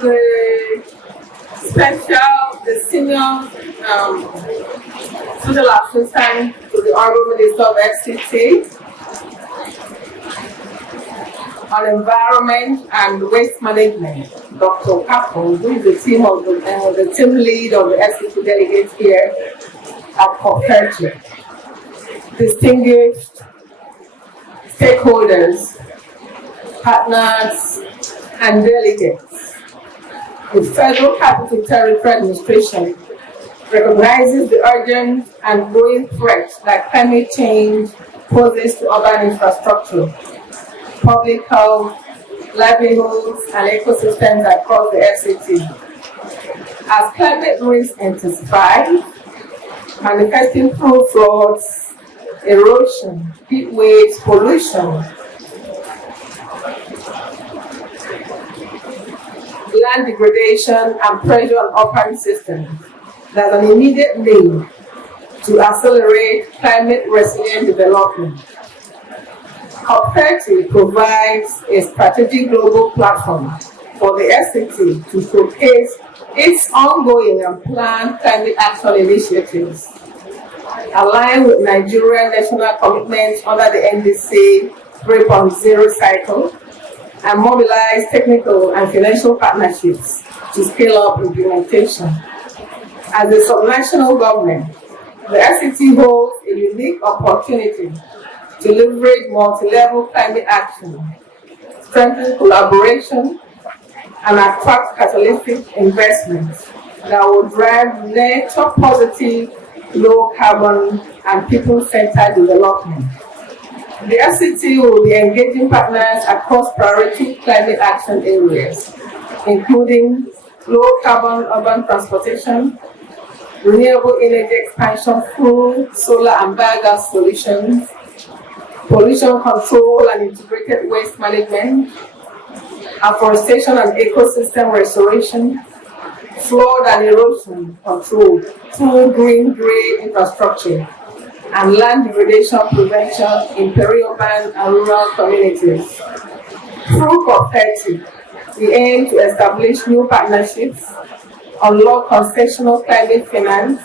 the senior special assistant to the Honorable Minister of Fcta on Environment and Waste Management, Dr. Kapo, who is the team lead of the Fcta delegates here at Fcta. Distinguished stakeholders, partners, and delegates, the Federal Capital Territory Administration recognizes the urgent and growing threat that climate change poses to urban infrastructure, public health, livelihoods, and ecosystems across the Fcta. As climate risks intensify, manifesting through floods, erosion, heat waves, pollution, land degradation, and pressure on urban systems, there's an immediate need to accelerate climate resilient development. Fcta provides a strategic global platform for the Fcta to showcase its ongoing and planned climate action initiatives, aligned with Nigerian national commitments under the NDC 3.0 cycle, and mobilize technical and financial partnerships to scale up implementation. As a subnational government, the Fcta holds a unique opportunity to leverage multi-level climate action, strengthen collaboration, and attract catalytic investments that will drive nature-positive, low-carbon, and people-centered development. The Fcta will be engaging partners across priority climate action areas, including low-carbon urban transportation, renewable energy expansion through solar and biogas solutions, pollution control and integrated waste management, afforestation and ecosystem restoration, flood and erosion control through green-gray infrastructure, and land degradation prevention in peri-urban and rural communities. Through Fcta, we aim to establish new partnerships, unlock concessional climate finance,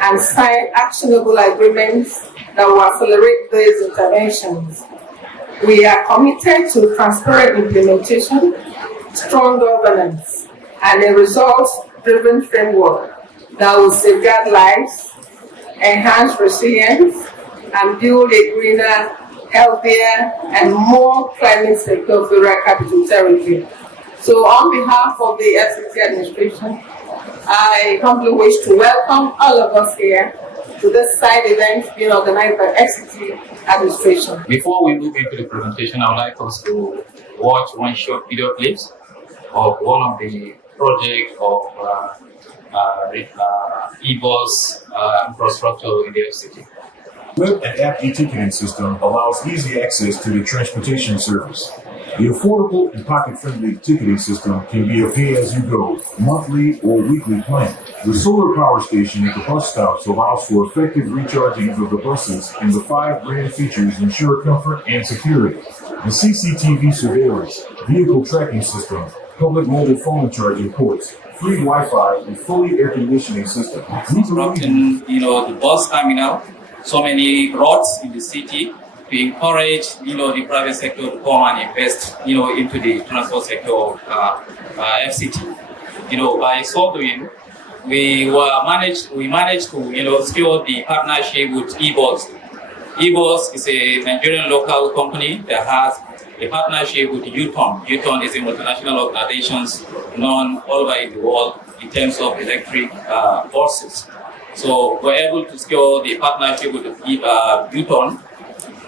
and sign actionable agreements that will accelerate these interventions. We are committed to transparent implementation, strong governance, and a results-driven framework that will safeguard lives, enhance resilience, and build a greener, healthier, and more climate-secure Federal Capital Territory. So on behalf of the Fcta administration, I humbly wish to welcome all of us here to this side event being organized by Fcta administration. Before we move into the presentation, I would like us to watch one short video clips of one of the projects of e-bus infrastructure in the Fcta. Web and app e-ticketing system allows easy access to the transportation service. The affordable and pocket-friendly ticketing system can be a pay-as-you-go, monthly or weekly plan. The solar power station at the bus stops allows for effective recharging of the buses, and the 5 brand features ensure comfort and security. The CCTV surveillance, vehicle tracking system, public mobile phone charging ports, free Wi-Fi, and fully air conditioning system. Disrupting, the bus terminal, so many roads in the city, to encourage, the private sector to come and invest, into the transport sector of Fcta. By so doing, we managed to, secure the partnership with eBus. eBus is a Nigerian local company that has a partnership with U-Turn. U-Turn is a multinational organization known all over the world in terms of electric buses. So we're able to secure the partnership with U-Turn,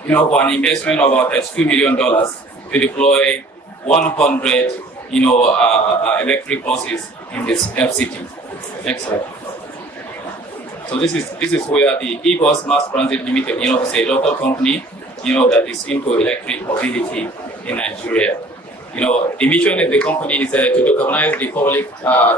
for an investment of about $2 million to deploy 100, electric buses in this Fcta. Next slide. So this is where the eBus Mass Transit Limited, is a local company, that is into electric mobility in Nigeria. The mission of the company is to decarbonize the public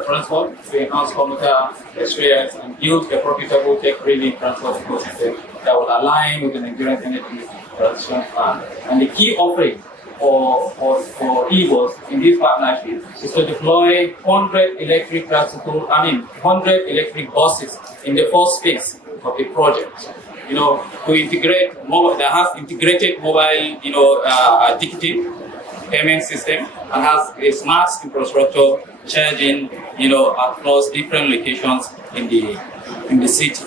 transport, to enhance commuter experience, and build a profitable tech-driven transport ecosystem that will align with the Nigerian energy transition plan. And the key offering for e-bus in this partnership is to deploy 100 electric tricycle, 100 electric buses in the first phase of the project. To integrate mobile, that has integrated mobile, ticketing payment system and has a smart infrastructure charging, across different locations in the city.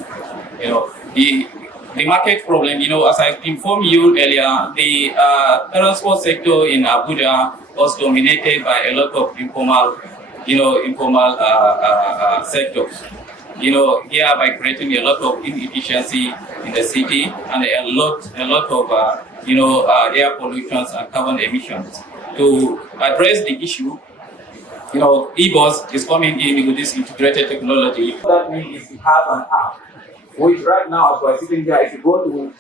The market problem, as I informed you earlier, the transport sector in Abuja was dominated by a lot of informal sectors. Hereby creating a lot of inefficiency in the city and a lot of air pollutions and carbon emissions. To address the issue, e-bus is coming in with this integrated technology. What that means is it has an app, which right now, as we're sitting here, if you go to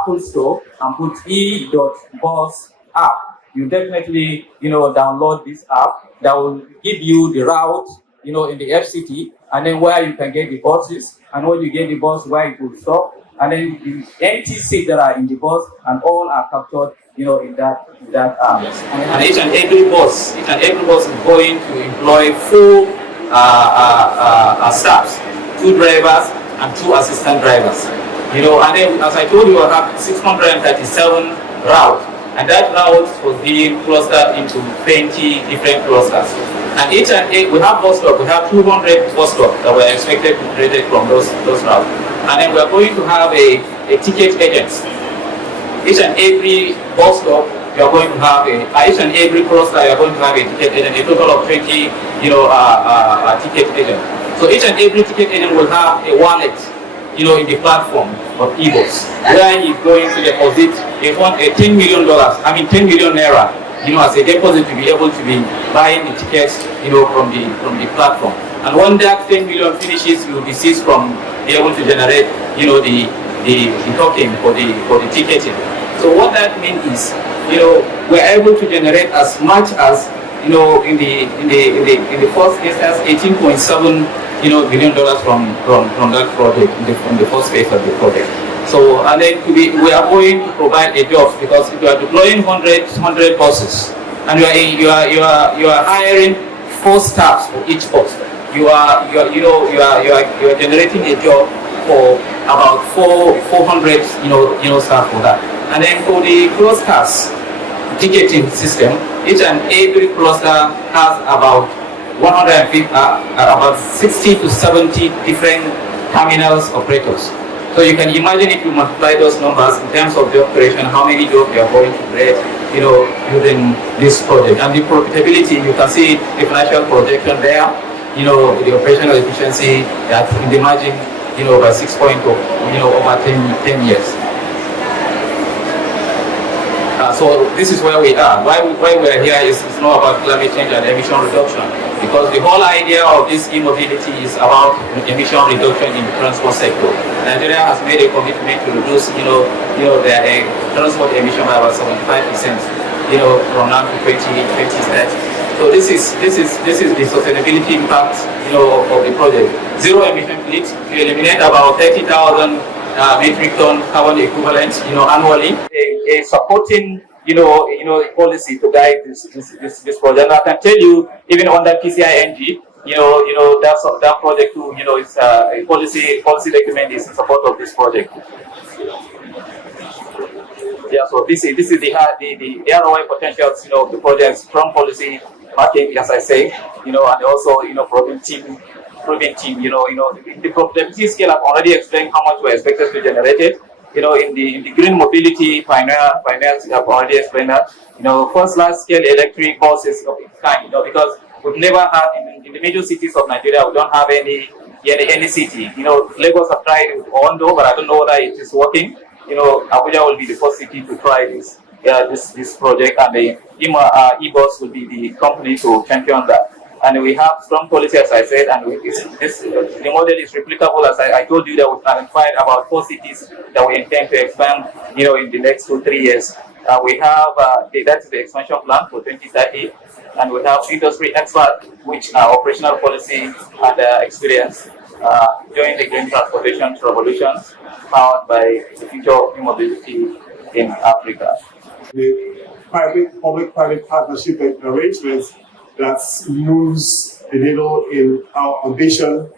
Apple Store and put e.bus app, you definitely, download this app that will give you the route, in the Fct, and then where you can get the buses, and when you get the bus, where it will stop, and then the empty seats that are in the bus, and all are captured, in that app. Yes. And each and every bus is going to employ 4 staffs, 2 drivers and 2 assistant drivers. And then, as I told you, I have 637 routes, and that route was being clustered into 20 different clusters. And we have bus stop. We have 200 bus stops that were expected to be created from those routes. And then we are going to have a ticket agent. Each and every bus stop, you are going to have each and every cluster, you are going to have a ticket agent, a total of 20, ticket agents. So each and every ticket agent will have a wallet, in the platform of e-bus, where he's going to deposit, if want a $10 million, 10 million naira, as a deposit to be able to be buying the tickets, from the platform. And when that 10 million finishes, you will be ceased from be able to generate, the token for the ticketing. So what that means is, we're able to generate as much as, in the first instance, $18.7 billion from that project, from the first phase of the project. So, and then we are going to provide a job, because if you are deploying 100 buses, and you are hiring 4 staffs for each bus, you are generating a job for about 400 staff for that. And then for the clusters ticketing system, each and every cluster has about 60 to 70 different terminals operators. So you can imagine, if you multiply those numbers in terms of job creation, how many jobs you are going to create, using this project. And the profitability, you can see the financial projection there, the operational efficiency that in the margin, by 6 point over 10 years. So this is where we are. Why we are here is not about climate change and emission reduction, because the whole idea of this e-mobility is about emission reduction in the transport sector. Nigeria has made a commitment to reduce, their transport emission by about 75%, from now to 2030. So this is the sustainability impact, of the project. Zero emission fleet to eliminate about 30,000 metric ton carbon equivalent, annually. A supporting, policy to guide this project. And I can tell you, even under PCING, that project too, it's a policy document is in support of this project. Yeah, so this is the ROI potentials, of the project, strong policy backing, as I say, and also, proven team. The profitability scale I've already explained how much we're expected to generate it. In the green mobility finance, I've already explained that. First large scale electric buses of its kind, because we've never had in the major cities of Nigeria, we don't have any city. Lagos have tried with Ondo, but I don't know whether it is working. Abuja will be the first city to try this project, and the e-bus will be the company to champion that. And we have strong policy, as I said, and the model is replicable. As I told you, that we've identified about 4 cities that we intend to expand, in the next 2-3 years. We have, that's the expansion plan for 2030, and we have industry experts, which are operational policy and experience, join the green transportation revolution, powered by the future of mobility in Africa. public-private partnership arrangements that moves the needle in our ambition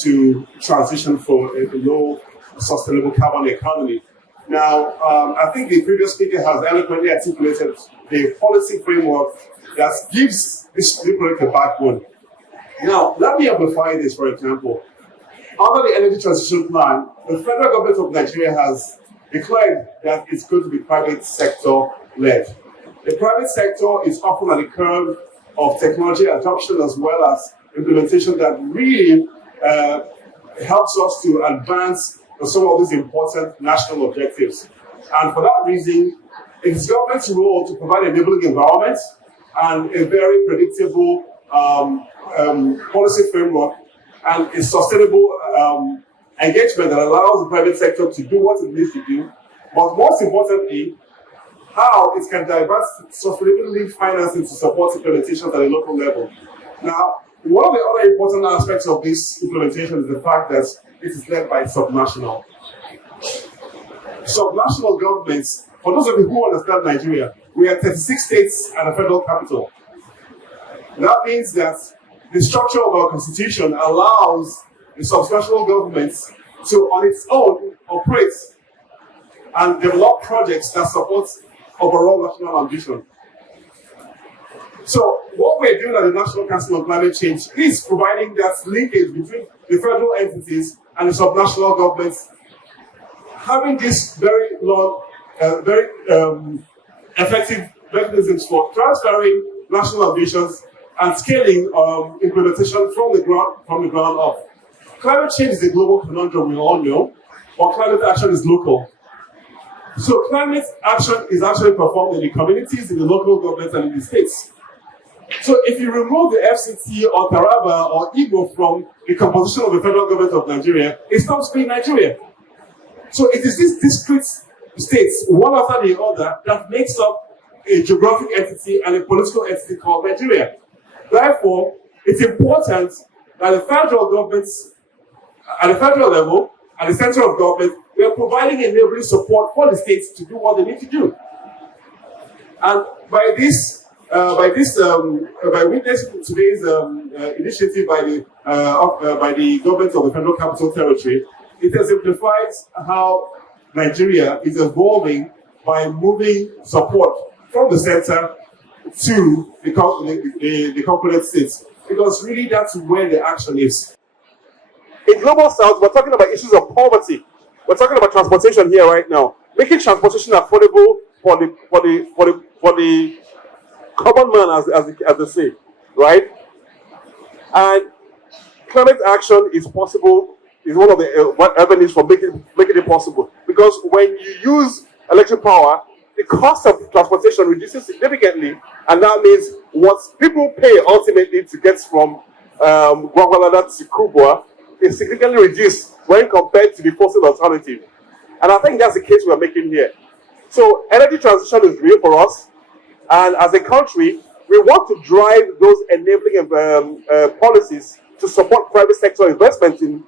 to transition for a low sustainable carbon economy. Now, I think the previous speaker has eloquently articulated the policy framework that gives this new project a backbone. Now, let me amplify this, for example. Under the Energy Transition Plan, the federal government of Nigeria has declared that it's going to be private sector led. The private sector is often at the curve of technology adoption as well as implementation that really helps us to advance some of these important national objectives. And for that reason, it is government's role to provide enabling environment and a very predictable policy framework and a sustainable engagement that allows the private sector to do what it needs to do, but most importantly, how it can divert sustainability financing to support implementations at a local level. Now, one of the other important aspects of this implementation is the fact that it is led by subnational. Subnational governments, for those of you who understand Nigeria, we have 36 states and a federal capital. That means that the structure of our constitution allows the subnational governments to, on its own, operate and develop projects that support overall national ambition. So what we're doing at the National Council on Climate Change is providing that linkage between the federal entities and the subnational governments, having these very long, very effective mechanisms for transferring national ambitions and scaling implementation from the ground up. Climate change is a global conundrum, we all know, but climate action is local. So climate action is actually performed in the communities, in the local governments, and in the states. So if you remove the Fcta or Taraba or Igbo from the composition of the federal government of Nigeria, it stops being Nigeria. So it is these discrete states, one after the other, that makes up a geographic entity and a political entity called Nigeria. Therefore, it's important that the federal governments, at the federal level, at the center of government, we are providing enabling support for the states to do what they need to do. And by witnessing today's initiative by the government of the Federal Capital Territory, it exemplifies how Nigeria is evolving by moving support from the center to the component states, because really that's where the action is. In Global South, we're talking about issues of poverty. We're talking about transportation here right now, making transportation affordable for the common man, as they say, right? And climate action is possible, is one of the avenues for making it possible. Because when you use electric power, the cost of transportation reduces significantly, and that means what people pay ultimately to get from Gwagwalada to Kubwa is significantly reduced when compared to the fossil alternative. And I think that's the case we're making here. So energy transition is real for us, and as a country, we want to drive those enabling policies to support private sector investment in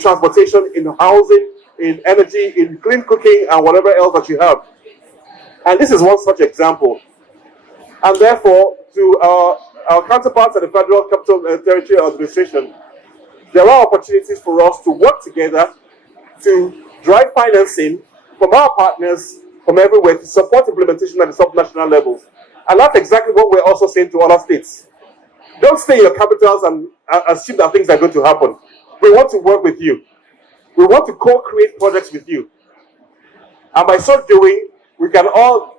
transportation, in housing, in energy, in clean cooking, and whatever else that you have. And this is one such example. And therefore, to our counterparts at the Federal Capital Territory Administration, there are opportunities for us to work together to drive financing from our partners from everywhere to support implementation at the subnational levels. And that's exactly what we're also saying to other states. Don't stay in your capitals and assume that things are going to happen. We want to work with you. We want to co-create projects with you. And by so doing, we can all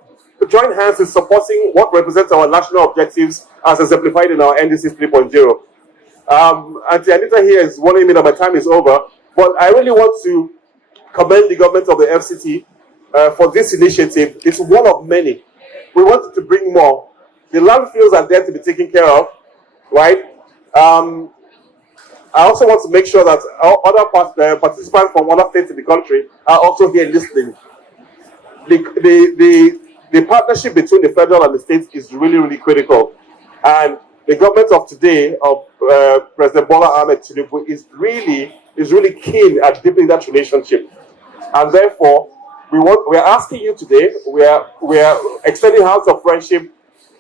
join hands in supporting what represents our national objectives as exemplified in our NDC 3.0. Auntie Anita here is warning me that my time is over, but I really want to commend the government of the FCT for this initiative. It's one of many. We wanted to bring more. The landfills are there to be taken care of, right? I also want to make sure that other participants from other states in the country are also here listening. The partnership between the federal and the states is really, really critical. And the government of today, of President Bola Ahmed Tinubu, is really keen at deepening that relationship. And therefore, we are asking you today, we are extending hands of friendship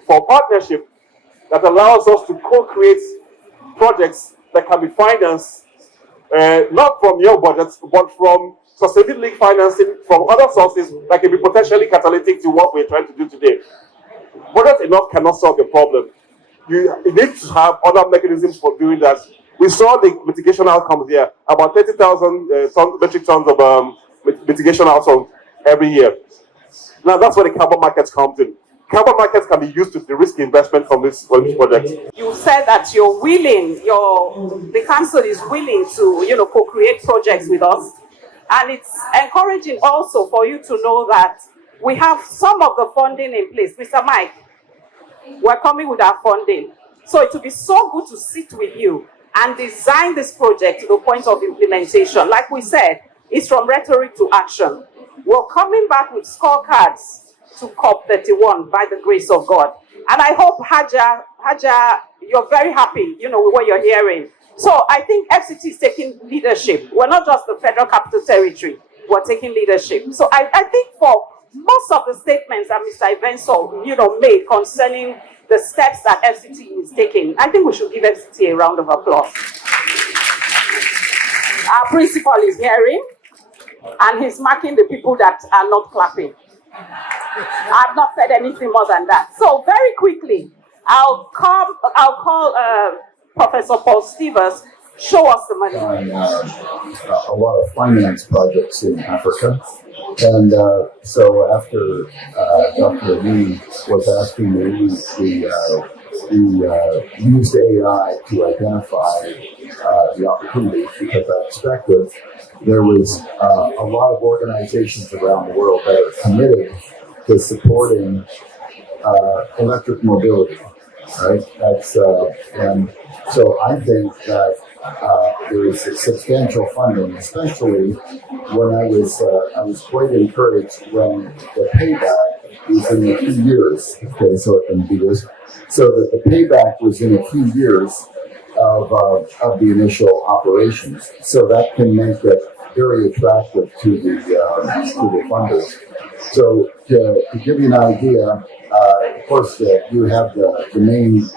for partnership that allows us to co-create projects that can be financed not from your budgets, but from sustainability financing from other sources that can be potentially catalytic to what we're trying to do today. Budget enough cannot solve the problem. You need to have other mechanisms for doing that. We saw the mitigation outcomes here, about 30,000 metric tons of mitigation outcomes every year. Now that's where the carbon markets comes in. Carbon markets can be used to de-risk investment from this project. You said that you're willing, the council is willing to, co-create projects with us. And it's encouraging also for you to know that we have some of the funding in place. Mr. Mike, we're coming with our funding. So it will be so good to sit with you and design this project to the point of implementation. Like we said, it's from rhetoric to action. We're coming back with scorecards to COP31 by the grace of God. And I hope, Haja, you're very happy, with what you're hearing. So I think FCT is taking leadership. We're not just the Federal Capital Territory, we're taking leadership. So I think for most of the statements that Mr. Ivenso, made concerning the steps that FCT is taking, I think we should give FCT a round of applause. Our principal is hearing, and he's marking the people that are not clapping. I've not said anything more than that. So very quickly, I'll call Professor Paul Stevens. Show us the money. A lot of finance projects in Africa. And so after Dr. Lee was asking me, we used AI to identify the opportunities, because I expected there was a lot of organizations around the world that are committed to supporting electric mobility, right? And so I think that there is substantial funding, especially when I was quite encouraged when the payback was in a few years. Okay, so it can be this. So that the payback was in a few years of the initial operations. So that can make it very attractive to the funders. So to give you an idea, of course, you have the main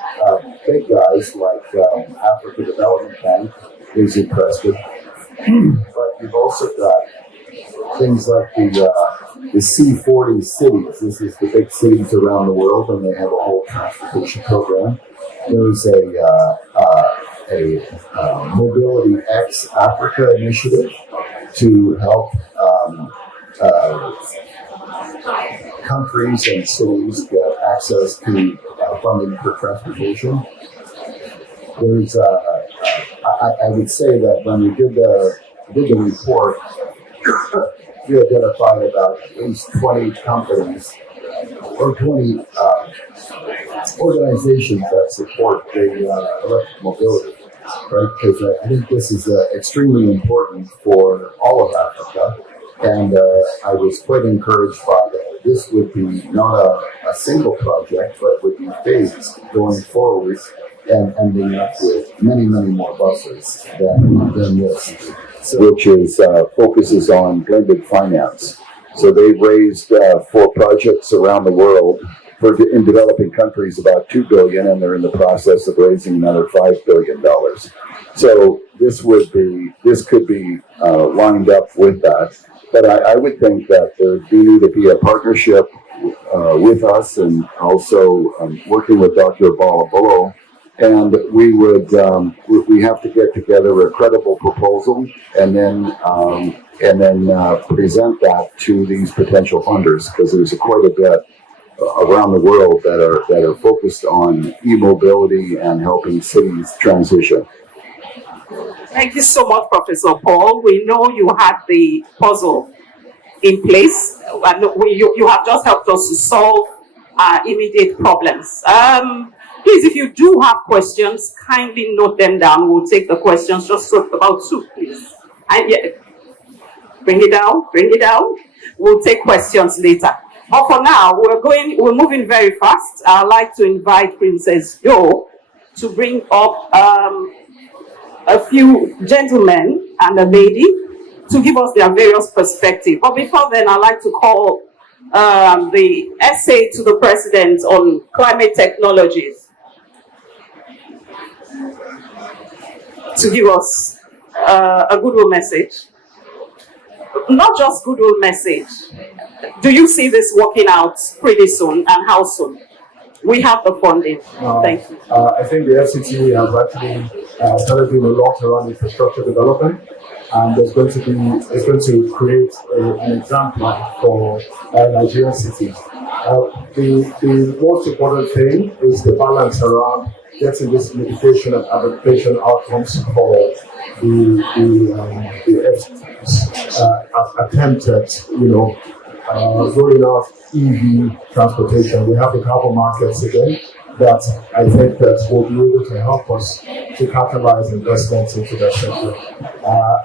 big guys like Africa Development Bank is interested, but you've also got things like the C40 cities. This is the big cities around the world, and they have a whole transportation program. There's a Mobility X Africa initiative to help countries and cities get access to funding for transportation. There's, I would say that when we did the report, we identified about at least 20 companies or 20 organizations that support the electric mobility, right? Because I think this is extremely important for all of Africa. And I was quite encouraged by that. This would be not a single project, but would be phased going forward and ending up with many, many more buses than this, which is focuses on blended finance. So they've raised for projects around the world in developing countries about $2 billion, and they're in the process of raising another $5 billion. So this could be lined up with that. But I would think that there do need to be a partnership with us, and also working with Dr. Balabolo. And we we have to get together a credible proposal, and then present that to these potential funders, because there's quite a bit around the world that are focused on e-mobility and helping cities transition. Thank you so much, Professor Paul. We know you had the puzzle in place. You have just helped us to solve immediate problems. Please, if you do have questions, kindly note them down. We'll take the questions, just about 2, please. Bring it down. We'll take questions later. But for now, we're moving very fast. I'd like to invite Princess Yo to bring up a few gentlemen and a lady to give us their various perspectives. But before then, I'd like to call the essay to the President on climate technologies to give us a goodwill message. Not just goodwill message. Do you see this working out pretty soon, and how soon? We have the funding. Thank you. I think the FCT has actually started doing a lot around infrastructure development, and it's going to create an example for Nigerian cities. The most important thing is the balance around getting this mitigation and adaptation outcomes for the FCT's attempt at, rolling out EV transportation. We have the carbon markets again that I think that will be able to help us to capitalize investments into that sector.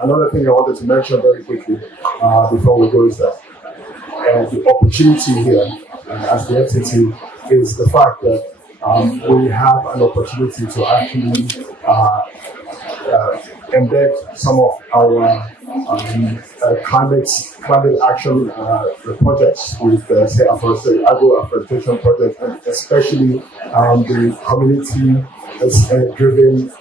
Another thing I wanted to mention very quickly before we go is that the opportunity here as the FCT is the fact that we have an opportunity to actually embed some of our climate action projects with, say, agro-afforestation projects, and especially the community-driven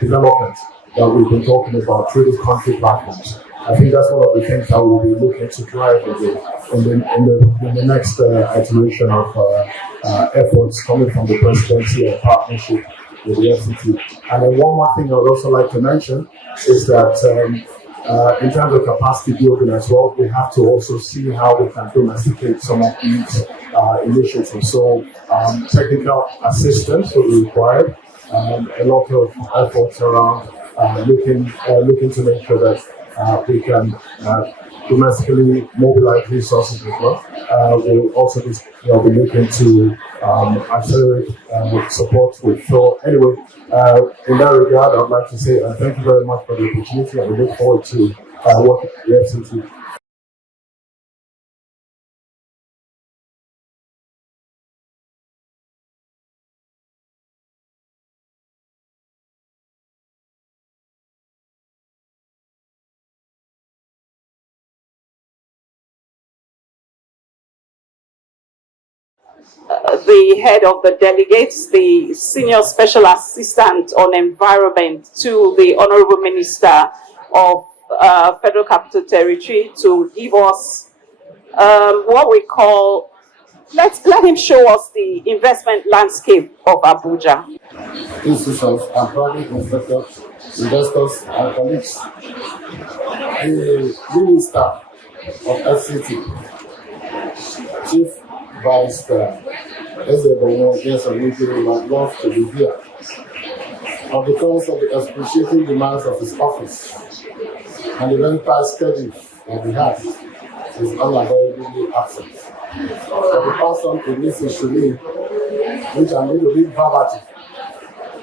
development that we've been talking about through these country platforms. I think that's one of the things that we'll be looking to drive in the next iteration of efforts coming from the presidency and partnership with the FCT. And then one more thing I would also like to mention is that in terms of capacity building as well, we have to also see how we can domesticate some of these initiatives. So technical assistance will be required, a lot of efforts around looking to make sure that we can domestically mobilize resources as well. We'll also be looking to accelerate support with. So anyway, in that regard, I'd like to say thank you very much for the opportunity, and we look forward to working with the FCT. The head of the delegates, the Senior Special Assistant on Environment to the Honorable Minister of Federal Capital Territory, to give us what we call, let him show us the investment landscape of Abuja. Institutions and private investors and colleagues. The Minister of FCT, Chief Barrister Belem, yes, I would love to be here. But because of the excruciating demands of his office and the very tight schedule that he has, he's unavoidably absent. But the person in this issue, which I'm going to read verbatim,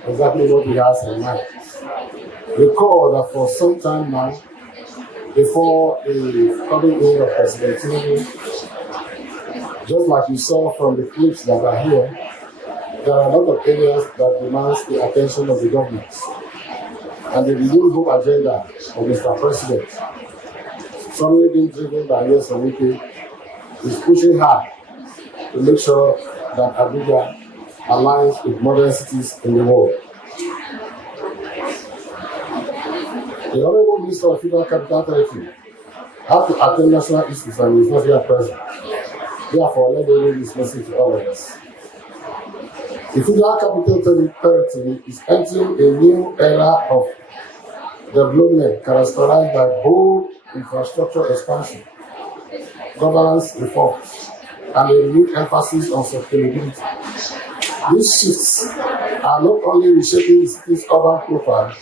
exactly what he has in mind. Recall that for some time now, before the coming in of President Tinubu, just like you saw from the clips that are here, there are a lot of areas that demands the attention of the government. And the renewed hope agenda of Mr. President, strongly being driven by Yes Wike, is pushing hard to make sure that Abuja aligns with modern cities in the world. The Honorable Minister of Federal Capital Territory had to attend national issues and is not here present. Therefore, let me read this message to all of us. The Federal Capital Territory is entering a new era of development characterized by bold infrastructure expansion, governance reforms, and a renewed emphasis on sustainability. These shifts are not only reshaping the city's urban profile,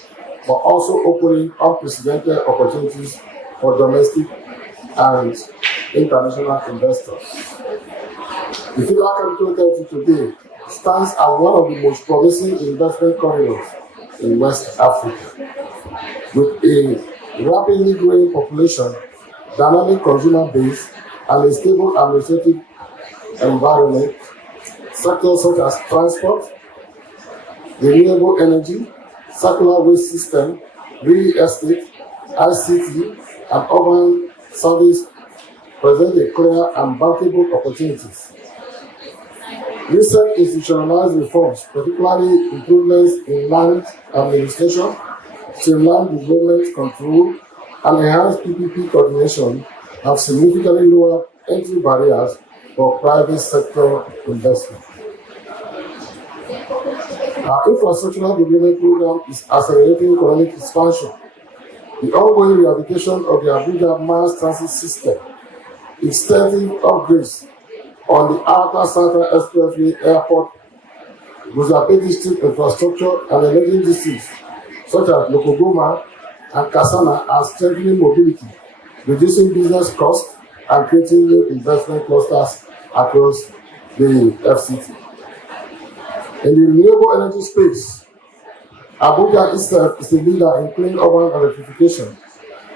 but also opening unprecedented opportunities for domestic and international investors. The Federal Capital Territory today stands as one of the most promising investment corridors in West Africa. With a rapidly growing population, dynamic consumer base, and a stable administrative environment, sectors such as transport, renewable energy, circular waste system, real estate, ICT, and urban service present a clear and bankable opportunities. Recent institutionalized reforms, particularly improvements in land administration, streamlined development control, and enhanced PPP coordination, have significantly lowered entry barriers for private sector investment. Our infrastructural development program is accelerating economic expansion. The ongoing rehabilitation of the Abuja mass transit system, extensive upgrades on the Outer Southern Expressway Airport, Guzape district infrastructure, and emerging districts such as Lokogoma and Kasana are strengthening mobility, reducing business costs, and creating new investment clusters across the FCT. In the renewable energy space, Abuja itself is a leader in clean urban electrification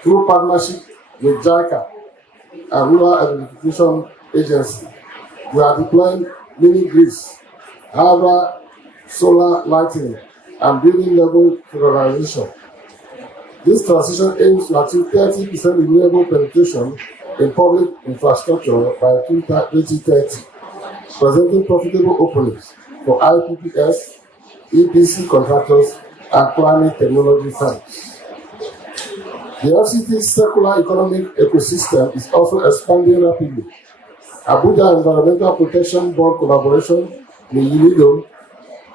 through partnership with JICA and Rural Electrification Agency. We are deploying mini grids, hybrid solar lighting, and building level polarization. This transition aims to achieve 30% renewable penetration in public infrastructure by 2030, presenting profitable openings for IPPS, EPC contractors, and climate technology firms. The FCT's circular economic ecosystem is also expanding rapidly. Abuja Environmental Protection Board collaboration with UNIDO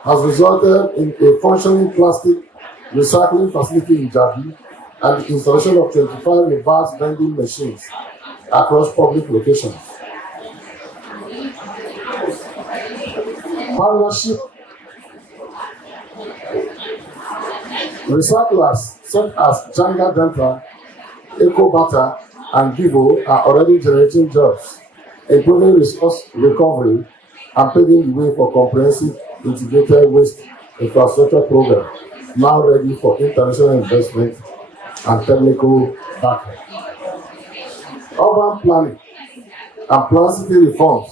has resulted in a functioning plastic recycling facility in Jabi and the installation of 25 reverse vending machines across public locations. Partnership recyclers such as Janga Dental, EcoBata, and Vivo are already generating jobs, improving resource recovery, and paving the way for comprehensive integrated waste infrastructure program now ready for international investment and technical backing. Urban planning and plan city reforms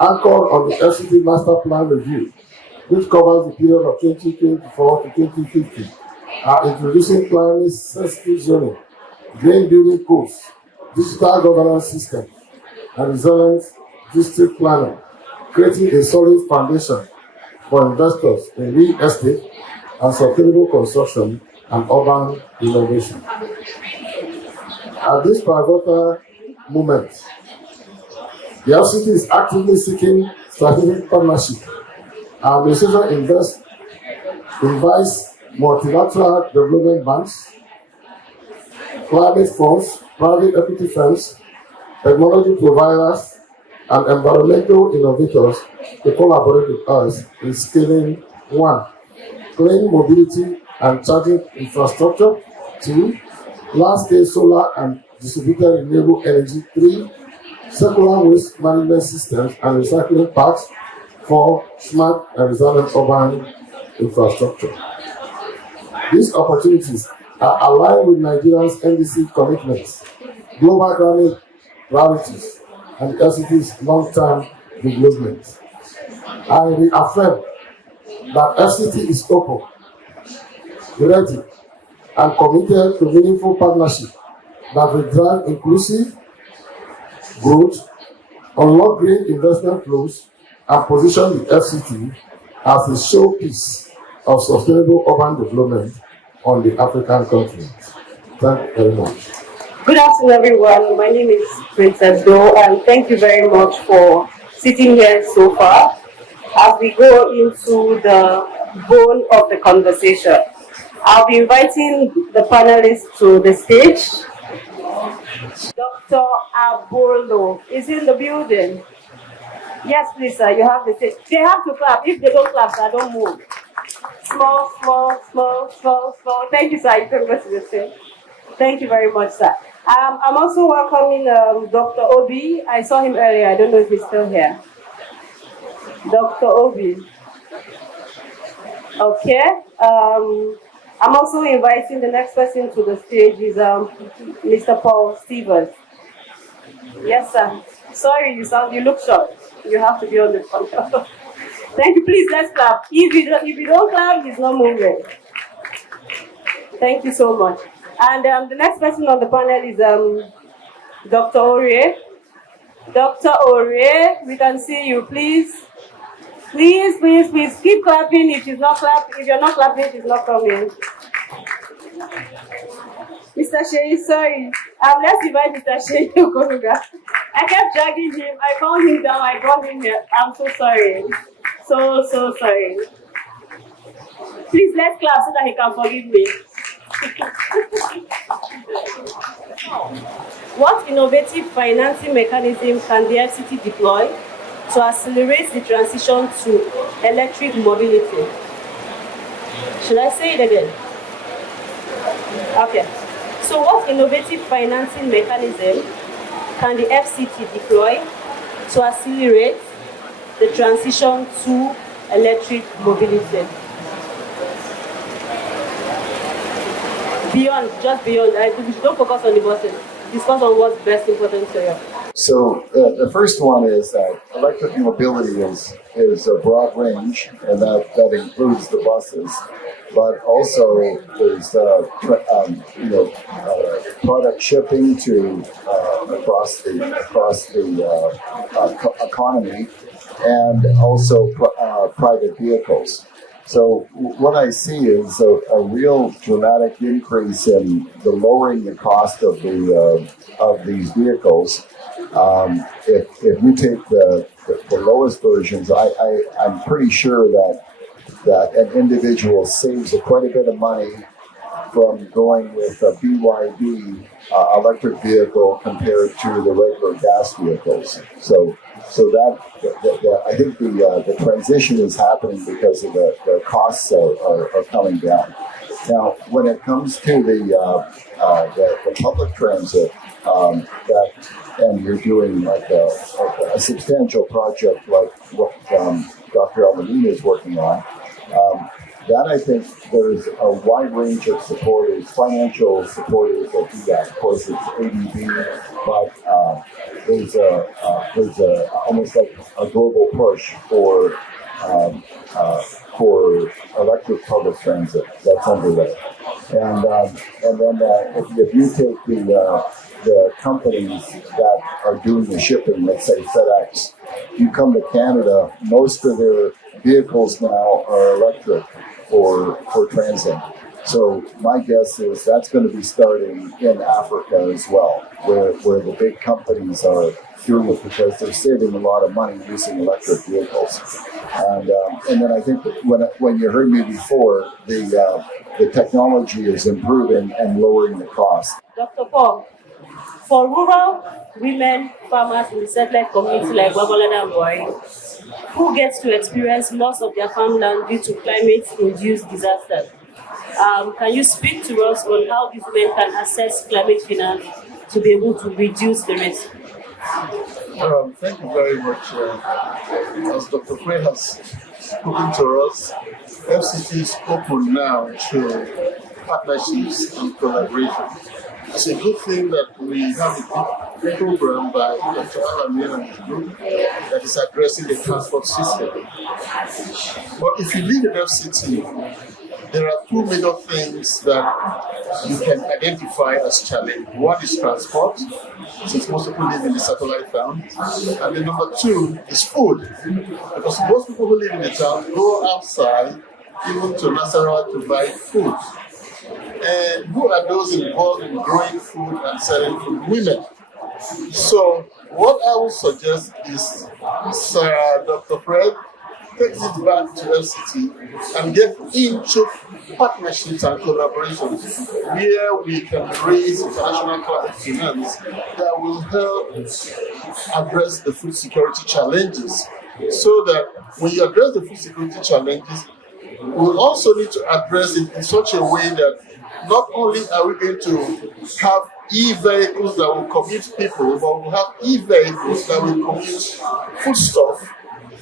anchored on the FCT Master Plan Review, which covers the period of 2024 to 2050, are introducing climate-sensitive zoning, green building codes, digital governance systems, and resilient district planning, creating a solid foundation for investors in real estate and sustainable construction and urban innovation. At this pivotal moment, the FCT is actively seeking strategic partnership. Our administration invites multilateral development banks, climate funds, private equity firms, technology providers, and environmental innovators to collaborate with us in scaling 1. Clean mobility and charging infrastructure. 2. Large-scale solar and distributed renewable energy. 3. Circular waste management systems and recycling parks. 4. Smart and resilient urban infrastructure. These opportunities are aligned with Nigeria's NDC commitments, global climate priorities, and the FCT's long-term development. I reaffirm that FCT is open, ready, and committed to meaningful partnership that will drive inclusive growth, unlock green investment flows, and position the FCT as a showpiece of sustainable urban development on the African continent. Thank you very much. Good afternoon, everyone. My name is Princess Do, and thank you very much for sitting here so far. As we go into the bone of the conversation, I'll be inviting the panelists to the stage. Dr. Abolo is in the building. Yes, please, sir, you have the stage. They have to clap. If they don't clap, I don't move. Small, small, small, small, small. Thank you, sir. You can go to the stage. Thank you very much, sir. I'm also welcoming Dr. Obi. I saw him earlier. I don't know if he's still here. Dr. Obi. Okay. I'm also inviting the next person to the stage is Mr. Paul Stevens. Yes, sir. Sorry, you look short. You have to be on the front. Thank you. Please, let's clap. If you don't clap, he's not moving. Thank you so much. And the next person on the panel is Dr. Ore. Dr. Ore, we can see you, please. Please, please, please keep clapping. If you're not clapping, she's not coming. Mr. Shei, sorry. Let's invite Mr. Shei Okonuga. I kept dragging him. I found him down. I brought him here. I'm so sorry. So sorry. Please, let's clap so that he can forgive me. What innovative financing mechanism can the FCT deploy to accelerate the transition to electric mobility? Should I say it again? Okay. So what innovative financing mechanism can the FCT deploy to accelerate the transition to electric mobility? Just beyond. Don't focus on the buses. Discuss on what's best important to you. So the first one is that electric mobility is a broad range, and that includes the buses, but also there's product shipping to across the economy, and also private vehicles. So what I see is a real dramatic increase in the lowering the cost of these vehicles. If you take the lowest versions, I'm pretty sure that an individual saves quite a bit of money from going with a BYD electric vehicle compared to the regular gas vehicles. So I think the transition is happening because of the costs are coming down. Now, when it comes to the public transit, and you're doing like a substantial project like what Dr. Almanina is working on, that I think there's a wide range of supporters, financial supporters that do that. Of course, it's ADB, but there's almost like a global push for electric public transit that's underway. And then if you take the companies that are doing the shipping, let's say FedEx, you come to Canada, most of their vehicles now are electric for transit. So my guess is that's going to be starting in Africa as well, where the big companies are doing it because they're saving a lot of money using electric vehicles. And then I think that when you heard me before, the technology is improving and lowering the cost. Dr. Paul, for rural women farmers in the satellite community like Babalada and Bori, who gets to experience loss of their farmland due to climate-induced disasters, can you speak to us on how these women can access climate finance to be able to reduce the risk? Thank you very much. As Dr. Frey has spoken to us, FCT is open now to partnerships and collaboration. It's a good thing that we have a program by Dr. Alamir and his group that is addressing the transport system. But if you live in FCT, there are two major things that you can identify as challenge. One is transport, since most people live in the satellite town. And the number two is food, because most people who live in the town go outside, even to Nasarawa, to buy food. And who are those involved in growing food and selling food? Women. So what I would suggest is Dr. Fred takes it back to FCT and get into partnerships and collaborations where we can raise international climate finance that will help address the food security challenges. So that when you address the food security challenges, we also need to address it in such a way that not only are we going to have e-vehicles that will commute people, but we'll have e-vehicles that will commute foodstuff.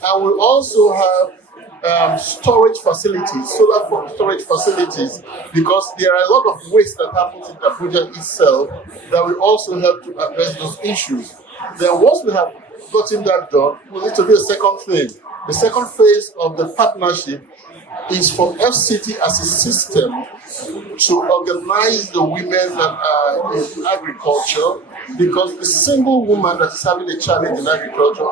And we'll also have storage facilities, solar storage facilities, because there are a lot of waste that happens in the project itself that will also help to address those issues. Then once we have gotten that done, we need to do a second thing. The second phase of the partnership is for FCT as a system to organize the women that are in agriculture, because the single woman that is having a challenge in agriculture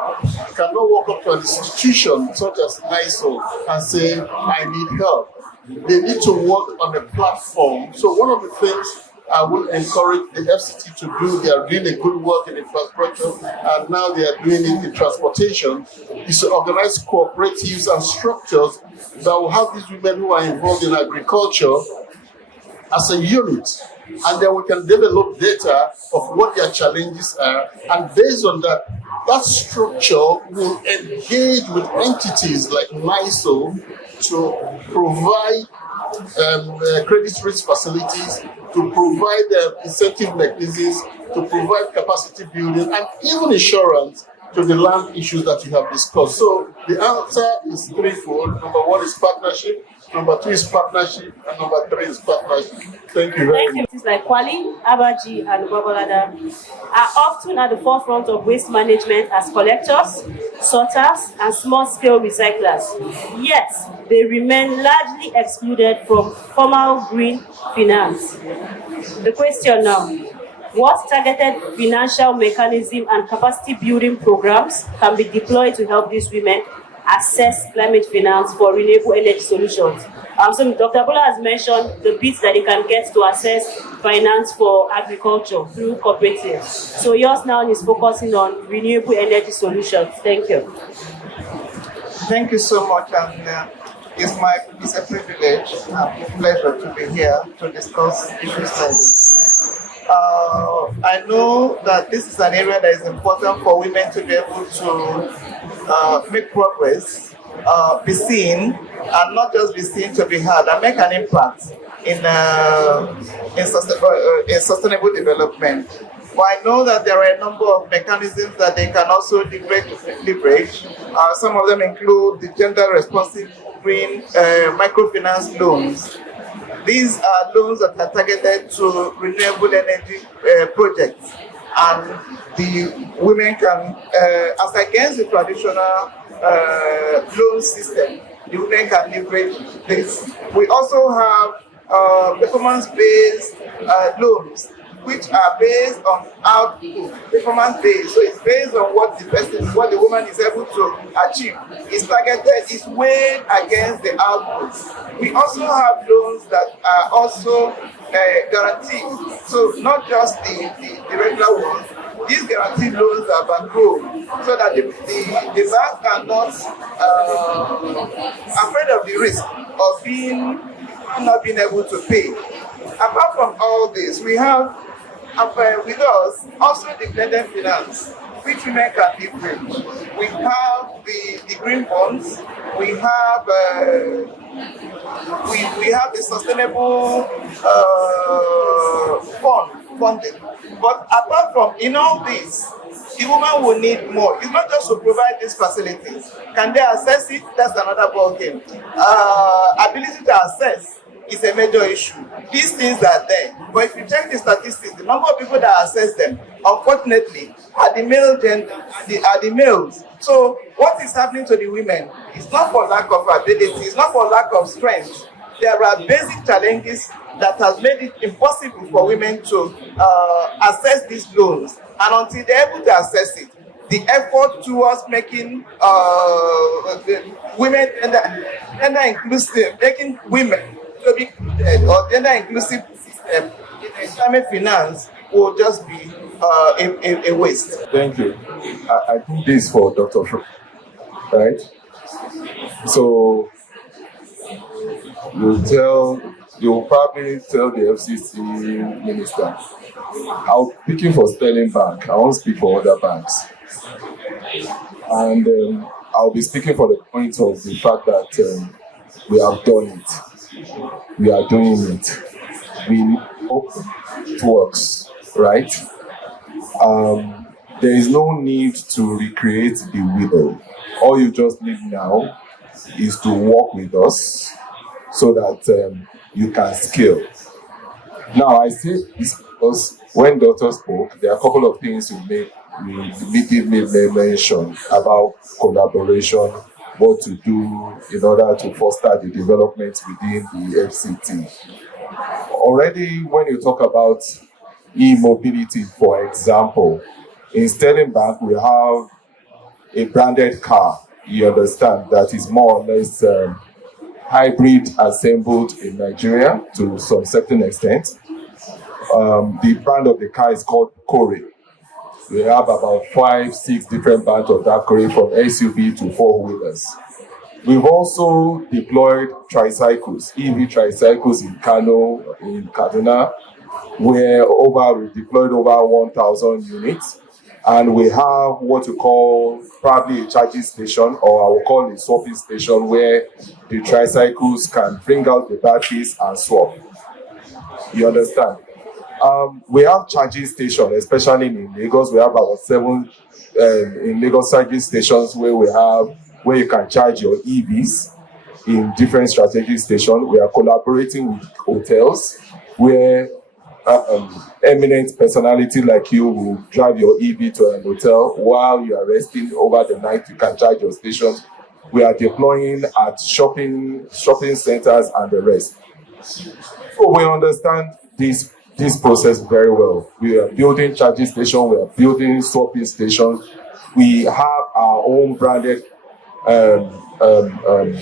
cannot walk up to an institution such as NISO and say, I need help. They need to work on a platform. So one of the things I will encourage the FCT to do, they are doing a good work in infrastructure, and now they are doing it in transportation, is to organize cooperatives and structures that will have these women who are involved in agriculture as a unit. And then we can develop data of what their challenges are, and based on that, that structure will engage with entities like NISO to provide credit risk facilities, to provide incentive mechanisms, to provide capacity building, and even insurance to the land issues that you have discussed. So the answer is threefold. Number one is partnership, number two is partnership, and number three is partnership. Thank you very much. Things like Kwali, Abaji, and Babalada are often at the forefront of waste management as collectors, sorters, and small-scale recyclers. Yet, they remain largely excluded from formal green finance. The question now: what targeted financial mechanism and capacity building programs can be deployed to help these women access climate finance for renewable energy solutions? So Dr. Bola has mentioned the bits that they can get to access finance for agriculture through cooperatives. So yours now is focusing on renewable energy solutions. Thank you. Thank you so much, and it's a privilege and a pleasure to be here to discuss issues like this. I know that this is an area that is important for women to be able to make progress, be seen, and not just be seen, to be heard, and make an impact in sustainable development. But I know that there are a number of mechanisms that they can also leverage. Some of them include the gender responsive green microfinance loans. These are loans that are targeted to renewable energy projects, and the women can, as against the traditional loan system, the women can leverage this. We also have performance-based loans, which are based on output, performance-based. So it's based on what the woman is able to achieve. It's targeted, it's weighed against the output. We also have loans that are also guaranteed. So not just the regular ones. These guaranteed loans are bankrolled, so that the banks are not afraid of the risk of not being able to pay. Apart from all this, we have with us also the blended finance, which women can leverage. We have the green bonds. We have we have the sustainable funding. But apart from all this, the woman will need more. It's not just to provide these facilities. Can they access it? That's another ballgame. Ability to access is a major issue. These things are there. But if you check the statistics, the number of people that access them, unfortunately, are the males. So what is happening to the women? It's not for lack of ability, it's not for lack of strength. There are basic challenges that has made it impossible for women to access these loans. And until they're able to access it, the effort towards making women gender inclusive, making women to be or gender inclusive system in Islamic finance will just be a waste. Thank you. I think this is for Dr. Fro, right? So you'll probably tell the FCC minister, I'm speaking for Sterling Bank, I won't speak for other banks. And I'll be speaking for the point of the fact that we have done it. We are doing it. We hope it works, right? There is no need to recreate the wheel. All you just need now is to work with us so that you can scale. Now, I say this because when Doctor spoke, there are a couple of things we immediately mentioned about collaboration what to do in order to foster the development within the FCT. Already, when you talk about e-mobility, for example, in Sterling Bank, we have a branded car, you understand, that is more or less hybrid assembled in Nigeria to some certain extent. The brand of the car is called Kore. We have about 5-6 different brands of that Kore, from SUV to four-wheelers. We've also deployed tricycles, EV tricycles in Kano, in Kaduna, where we've deployed over 1,000 units. And we have what we call probably a charging station, or I will call a swapping station, where the tricycles can bring out the batteries and swap. You understand? We have charging stations, especially in Lagos. We have about 7 in Lagos charging stations where you can charge your EVs in different strategic stations. We are collaborating with hotels where eminent personality like you will drive your EV to an hotel while you are resting over the night. You can charge your station. We are deploying at shopping centers and the rest. So we understand this process very well. We are building charging stations. We are building swapping stations. We have our own branded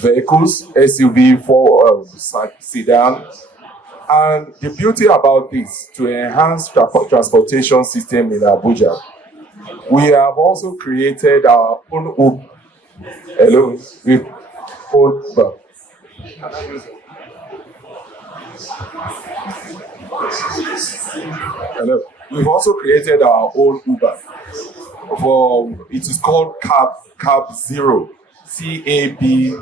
vehicles, SUV, sedan. And the beauty about this, to enhance transportation system in Abuja, we have also created our own Uber. Hello, we've Uber. Hello. We've also created our own Uber. It is called Cab Zero, CABZERO,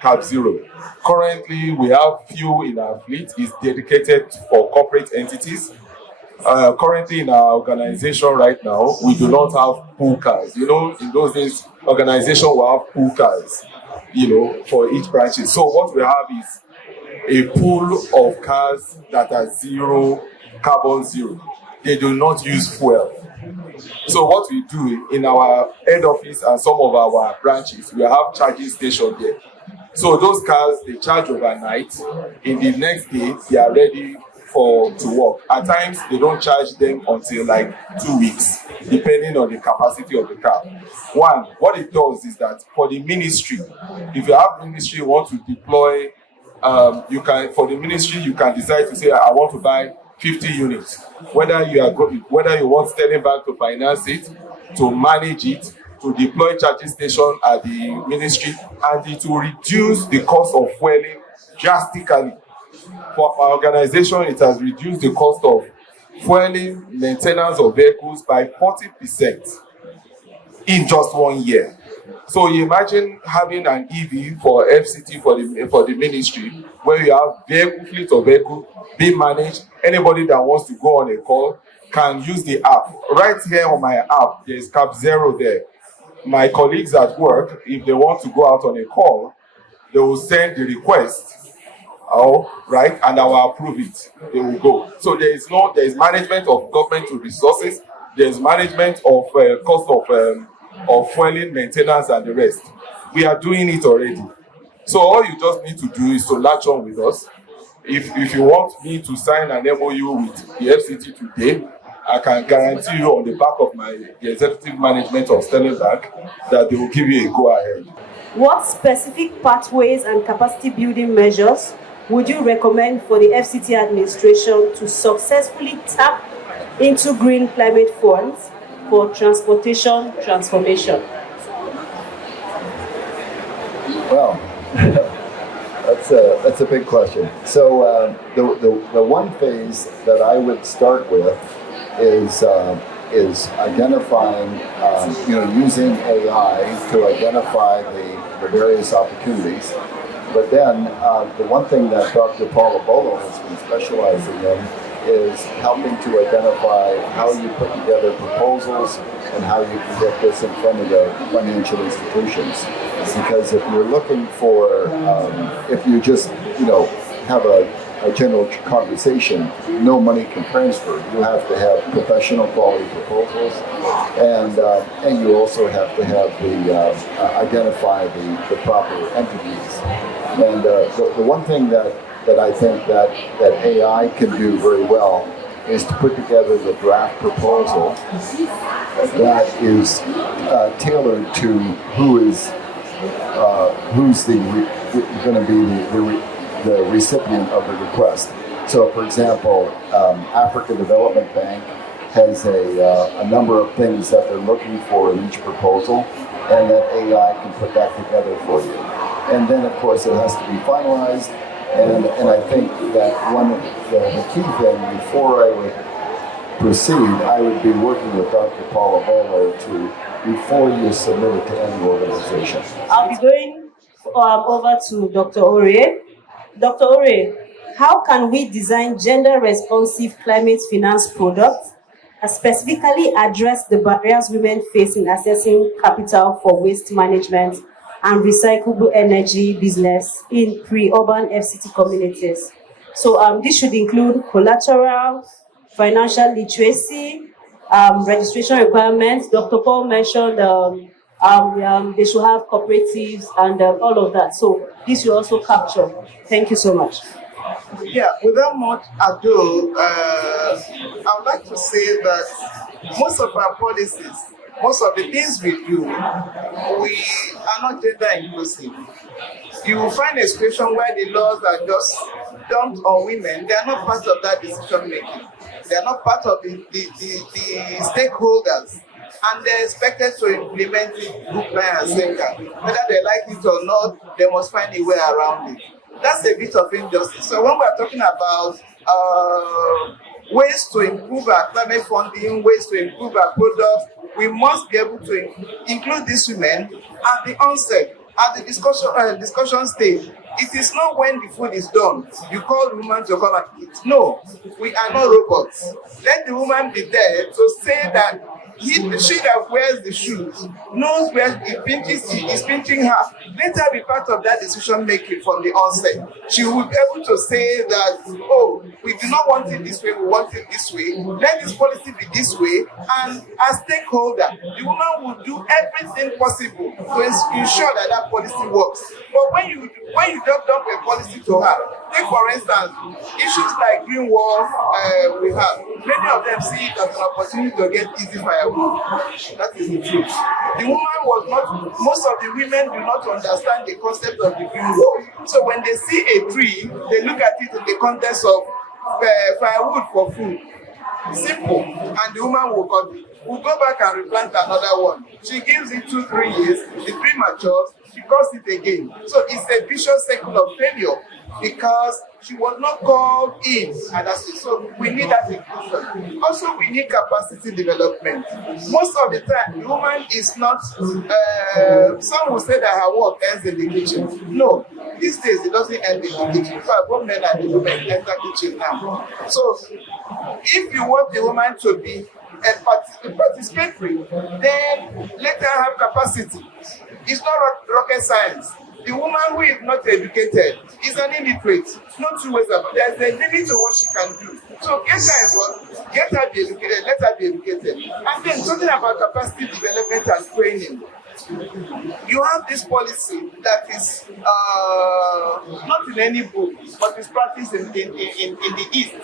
Cab Zero. Currently, we have few in our fleet. It's dedicated for corporate entities. Currently, in our organization right now, we do not have pool cars. You know, in those days, organization will have pool cars, for each branch. So what we have is a pool of cars that are carbon zero. They do not use fuel. So what we do in our head office and some of our branches, we have charging stations there. So those cars, they charge overnight. In the next day, they are ready to work. At times, they don't charge them until like 2 weeks, depending on the capacity of the car. One, what it does is that for the ministry, if you have ministry, you want to deploy, you can decide to say, I want to buy 50 units. Whether you want Sterling Bank to finance it, to manage it, to deploy charging station at the ministry, and it will reduce the cost of fueling drastically. For our organization, it has reduced the cost of fueling, maintenance of vehicles by 40% in just 1 year. So you imagine having an EV for FCT for the ministry, where you have fleet of vehicles being managed. Anybody that wants to go on a call can use the app. Right here on my app, there is Cab Zero there. My colleagues at work, if they want to go out on a call, they will send the request, right, and I will approve it. They will go. So there is management of government resources. There is management of cost of fueling, maintenance, and the rest. We are doing it already. So all you just need to do is to latch on with us. If you want me to sign an MOU with the FCT today, I can guarantee you on the back of the executive management of Sterling Bank that they will give you a go-ahead. What specific pathways and capacity building measures would you recommend for the FCT administration to successfully tap into green climate funds for transportation transformation? Well, that's a big question. So the one phase that I would start with is identifying, using AI to identify the various opportunities. But then the one thing that Dr. Paula Bolo has been specializing in is helping to identify how you put together proposals and how you can get this in front of the financial institutions. Because if you're looking for, if you just, have a a general conversation, no money can transfer. You have to have professional quality proposals, and you also have to have identify the proper entities. And the one thing that I think that AI can do very well is to put together the draft proposal that is tailored to who's going to be the recipient of the request. So, for example, Africa Development Bank has a number of things that they're looking for in each proposal, and that AI can put that together for you. And then, of course, it has to be finalized. And I think that one of the key thing before I would proceed, I would be working with Dr. Paula Bolo before you submit it to any organization. I'll be going over to Dr. Ore. Dr. Ore, how can we design gender-responsive climate finance products and specifically address the barriers women face in accessing capital for waste management and recyclable energy business in pre-urban FCT communities? So this should include collateral, financial literacy, registration requirements. Dr. Paul mentioned they should have cooperatives and all of that. So this will also capture. Thank you so much. Yeah, without much ado, I would like to say that most of our policies, most of the things we do, we are not gender inclusive. You will find a situation where the laws are just dumped on women. They are not part of that decision making. They are not part of the stakeholders. And they're expected to implement it hook, line, and sinker. Whether they like it or not, they must find a way around it. That's a bit of injustice. So when we're talking about ways to improve our climate funding, ways to improve our products, we must be able to include these women at the onset, at the discussion stage. It is not when the food is done, you call the woman to come and eat. No, we are not robots. Let the woman be there to say that she that wears the shoes knows where is pinching her. Let her be part of that decision making from the onset. She will be able to say that, oh, we do not want it this way, we want it this way. Let this policy be this way. And as stakeholder, the woman will do everything possible to ensure that that policy works. But when you don't dump a policy to her, take for instance, issues like green wall we have. Many of them see it as an opportunity to get easy firewood. That is the truth. The woman was not, most of the women do not understand the concept of the green wall. So when they see a tree, they look at it in the context of firewood for food. Simple. And the woman will cut it. We'll go back and replant another one. She gives it 2-3 years, the tree matures, she cuts it again. So it's a vicious cycle of failure because she was not called in. And that's it. So we need that inclusion. Also, we need capacity development. Most of the time, the woman is not, some will say that her work ends in the kitchen. No, these days it doesn't end in the kitchen. In fact, both men and the women enter the kitchen now. So if you want the woman to be participatory, then let her have capacity. It's not rocket science. The woman who is not educated is an illiterate. Not two ways about it. There's a limit to what she can do. So get her involved, get her be educated, let her be educated. And then talking about capacity development and training. You have this policy that is not in any book, but is practiced in the East.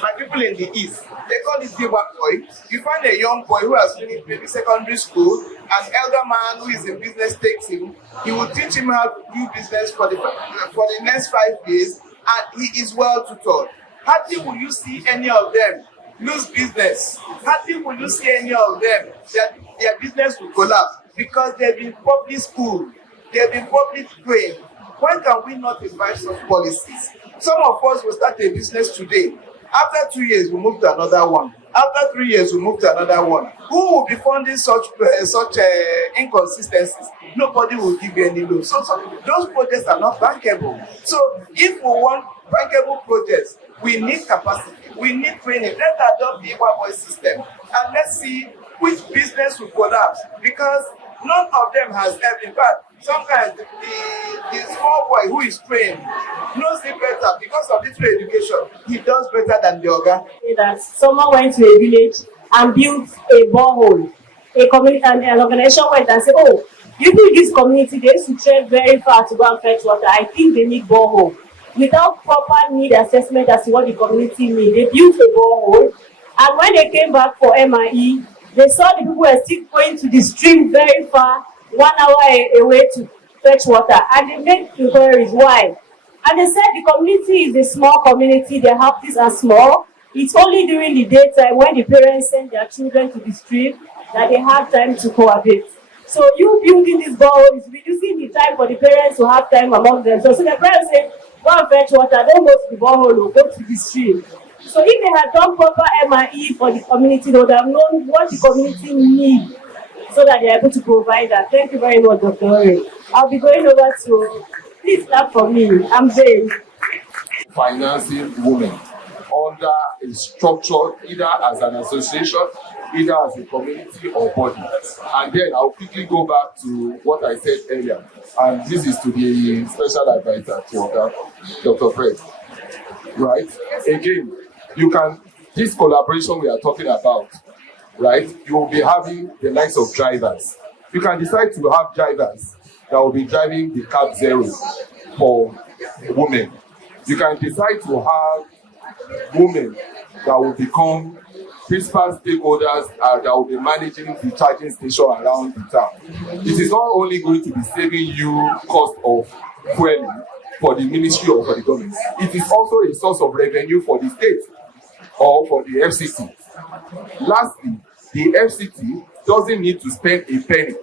By people in the East, they call it Diwa boy. You find a young boy who has finished maybe secondary school, an elder man who is in business takes him, he will teach him how to do business for the next 5 years, and he is well tutored. Hardly will you see any of them lose business. Hardly will you see any of them that their business will collapse because they've been public schooled, they've been public trained. Why can we not invite such policies? Some of us will start a business today. After 2 years, we move to another one. After 3 years, we move to another one. Who will be funding such inconsistencies? Nobody will give you any loan. So those projects are not bankable. So if we want bankable projects, we need capacity. We need training. Let's adopt the Igbo system. And let's see which business will collapse. Because none of them has helped. In fact, sometimes the small boy who is trained knows it better because of this education. He does better than the Oga. That someone went to a village and built a borehole. A community and an organization went and said, "Oh, you think this community they used to trek very far to go and fetch water. I think they need borehole." Without proper need assessment as to what the community need, they built a borehole. And when they came back for MIE, they saw the people were still going to the stream very far, 1 hour away to fetch water. And they made inquiries why. And they said the community is a small community, their houses are small. It's only during the daytime when the parents send their children to the stream that they have time to cohabit. So you building this borehole is reducing the time for the parents to have time among themselves. So the parents say, go and fetch water, don't go to the borehole or go to the stream. So if they had done proper MIE for the community, they would have known what the community needs so that they are able to provide that. Thank you very much, Dr. Ore. I'll be going over to, please clap for me. I'm Belem. Financing women under a structure, either as an association, either as a community or body. And then I'll quickly go back to what I said earlier. And this is to the special advisor to Dr. Fred. Right? Again, you can, this collaboration we are talking about, right? You will be having the likes of drivers. You can decide to have drivers that will be driving the cab zero for women. You can decide to have women that will become principal stakeholders that will be managing the charging station around the town. It is not only going to be saving you cost of fueling for the ministry or for the government, it is also a source of revenue for the state or for the FCT. Lastly, the FCT doesn't need to spend a penny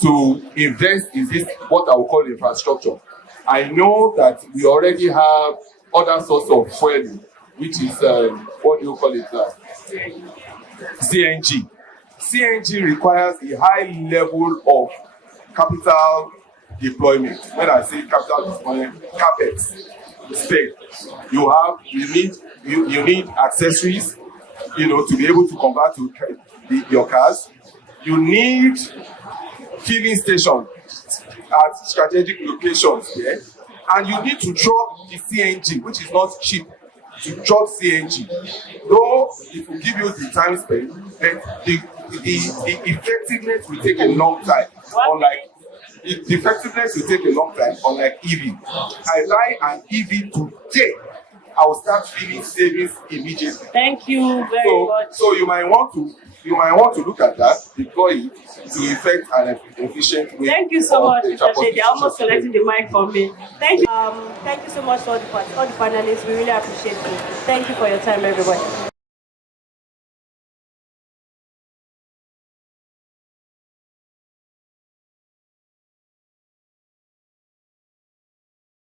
to invest in this, what I will call infrastructure. I know that we already have other sources of fueling, which is, what do you call it? CNG. CNG requires a high level of capital deployment. When I say capital deployment, capex, spend. You need accessories, to be able to convert to your cars. You need filling stations at strategic locations here, and you need to drop the CNG, which is not cheap. To drop CNG, though it will give you the time spent, but the effectiveness will take a long time. The effectiveness will take a long time, unlike EV. I buy an EV today, I will start feeling savings immediately. Thank you very much. So you might want to look at that, deploy it to effect an efficient way. Thank you so much, Mr. Shady. You're almost collecting the mic from me. Thank you. Thank you so much to all the panelists. We really appreciate you. Thank you for your time, everybody.